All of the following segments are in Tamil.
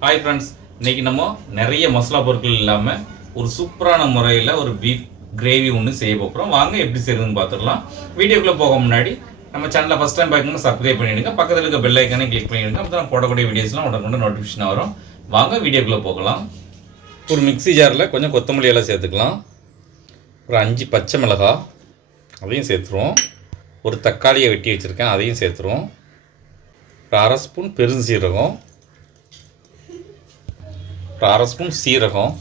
ஹாய் ஃப்ரெண்ட்ஸ் இன்னைக்கு நம்ம நிறைய மசாலா பொருட்கள் இல்லாமல் ஒரு சூப்பரான முறையில் ஒரு பீஃப் கிரேவி ஒன்று செய்ய போகிறோம் வாங்க எப்படி செய்யறதுன்னு பார்த்துடலாம். வீடியோக்குள்ளே போக முன்னாடி நம்ம சேனலை ஃபஸ்ட் டைம் பார்க்கணும் சப்ஸ்கிரைப் பண்ணிடுங்க. பக்கத்தில் இருக்க பெல் ஐக்கானே கிளிக் பண்ணிடுங்க. அப்போ தான் போடக்கூடிய வீடியோஸ்லாம் உடனே நோட்டிஃபிகேஷன் வரும். வாங்க வீடியோக்குள்ளே போகலாம். ஒரு மிக்ஸி ஜாரில் கொஞ்சம் கொத்தமல்லி எல்லாம் சேர்த்துக்கலாம். ஒரு அஞ்சு பச்சை மிளகாய் அதையும் சேர்த்துருவோம். ஒரு தக்காளியை வெட்டி வச்சுருக்கேன் அதையும் சேர்த்துருவோம். ஒரு அரை ஸ்பூன் பெருஞ்சீரகம். ஒரு அரை ஸ்பூன் சீரகம்.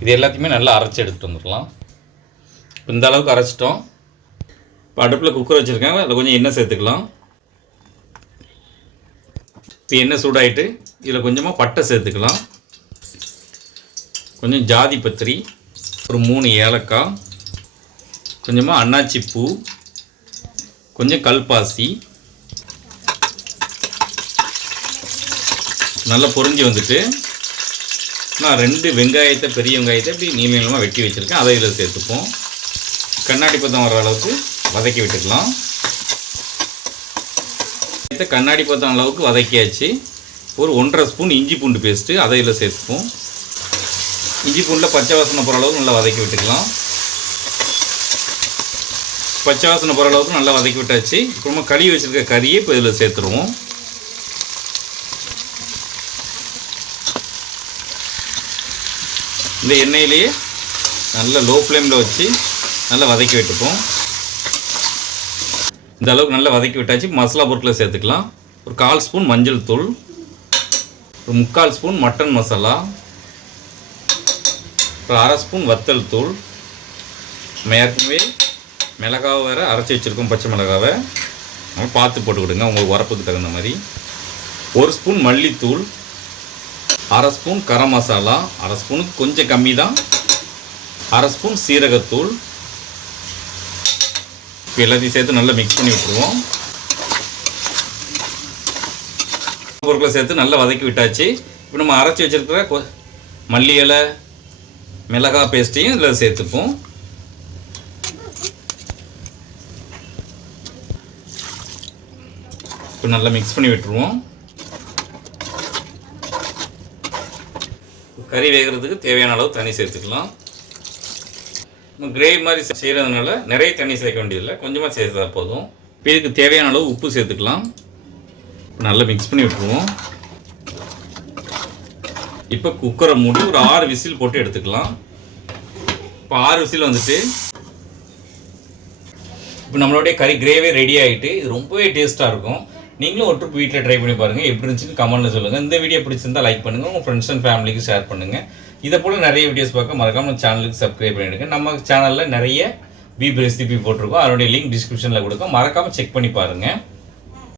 இது எல்லாத்தையுமே நல்லா அரைச்சி எடுத்துகிட்டு வந்துடலாம். இப்போ இந்த அளவுக்கு அரைச்சிட்டோம். இப்போ அடுப்பில் குக்கர் வச்சுருக்கேன் அதில் கொஞ்சம் எண்ணெய் சேர்த்துக்கலாம். இப்போ எண்ணெய் சூடாயிட்டு இதில் கொஞ்சமாக பட்டை சேர்த்துக்கலாம். கொஞ்சம் ஜாதி பத்திரி ஒரு மூணு ஏலக்காய் கொஞ்சமாக அன்னாச்சி பூ கொஞ்சம் கல்பாசி. நல்லா பொறிஞ்சி வந்துட்டு நான் ரெண்டு வெங்காயத்தை பெரிய வெங்காயத்தை இப்படி நீளமாக வெட்டி வச்சுருக்கேன். அதை இதில் சேர்த்துப்போம். கண்ணாடி பதம் வர அளவுக்கு வதக்கி விட்டுக்கலாம். கண்ணாடி பதம் அளவுக்கு வதக்கியாச்சு. ஒரு ஒன்றரை ஸ்பூன் இஞ்சி பூண்டு பேஸ்ட்டு அதை இதில் சேர்த்துப்போம். இஞ்சி பூண்டில் பச்சை வாசனை போகிற அளவுக்கு நல்லா வதக்கி விட்டுக்கலாம். பச்சை வாசனை போகிற அளவுக்கு நல்லா வதக்கி விட்டாச்சு. அப்புறமா நம்ம கழுவி வச்சுருக்க கறியை இப்போ இதில் சேர்த்துருவோம். இந்த எண்ணெயிலேயே நல்ல லோ ஃப்ளேமில் வச்சு நல்லா வதக்கி விட்டுப்போம். இந்த அளவுக்கு நல்லா வதக்கி விட்டாச்சு. மசாலா பொருட்களை சேர்த்துக்கலாம். ஒரு கால் ஸ்பூன் மஞ்சள் தூள். ஒரு முக்கால் ஸ்பூன் மட்டன் மசாலா. ஒரு அரை ஸ்பூன் வத்தல் தூள். நம்ம ஏற்கனவே மிளகாவை வேறு அரைச்சி வச்சுருக்கோம் பச்சை மிளகாவை. நம்ம பார்த்து போட்டுக்கிடுங்க. உங்களுக்கு உரப்புக்கு தகுந்த மாதிரி. ஒரு ஸ்பூன் மல்லித்தூள். அரை ஸ்பூன் கரம் மசாலா அரை ஸ்பூனுக்கு கொஞ்சம் கம்மி தான். அரை ஸ்பூன் சீரகத்தூள். இப்போ எல்லாத்தையும் சேர்த்து நல்லா மிக்ஸ் பண்ணி விட்டுருவோம். பொருட்களை சேர்த்து நல்லா வதக்கி விட்டாச்சு. இப்போ நம்ம அரைச்சி வச்சிருக்கிற கொ மல்லி இலை மிளகாய் பேஸ்ட்டையும் இதில் சேர்த்துப்போம். இப்போ நல்லா மிக்ஸ் பண்ணி விட்டுருவோம். கறி வேகிறதுக்கு தேவையான அளவு தண்ணி சேர்த்துக்கலாம். நம்ம கிரேவி மாதிரி செய்கிறதுனால நிறைய தண்ணி சேர்க்க வேண்டியதில்லை. கொஞ்சமாக சேர்த்தா போதும். இப்போ இதுக்கு தேவையான அளவு உப்பு சேர்த்துக்கலாம். நல்லா மிக்ஸ் பண்ணி விட்டுருவோம். இப்போ குக்கரை மூடி ஒரு ஆறு விசில் போட்டு எடுத்துக்கலாம். இப்போ ஆறு விசில் வந்துட்டு இப்போ நம்மளுடைய கறி கிரேவி ரெடி ஆகிட்டு இது ரொம்பவே டேஸ்ட்டாக இருக்கும். நீங்களும் ஒரு ட்ரிப் வீட்டில் ட்ரை பண்ணி பாருங்கள் எப்படி இருந்துச்சுன்னு கமெண்ட்டில் சொல்லுங்கள் இந்த வீடியோ பிடிச்சிருந்தா லைக் பண்ணுங்கள் உங்கள் ஃப்ரெண்ட்ஸ் அண்ட் ஃபேமிலிக்கு ஷேர் பண்ணுங்கள் இதை போல் நிறைய வீடியோஸ் பார்க்க மறக்காம சேனலுக்கு சப்ஸ்கிரைப் பண்ணிடுங்க நம்ம சேனலில் நிறைய பீப் ரெசிபி போட்டிருக்கோம். அதனுடைய லிங்க் டிஸ்கிரிப்ஷனில் கொடுக்கும். மறக்காமல் செக் பண்ணி பாருங்கள்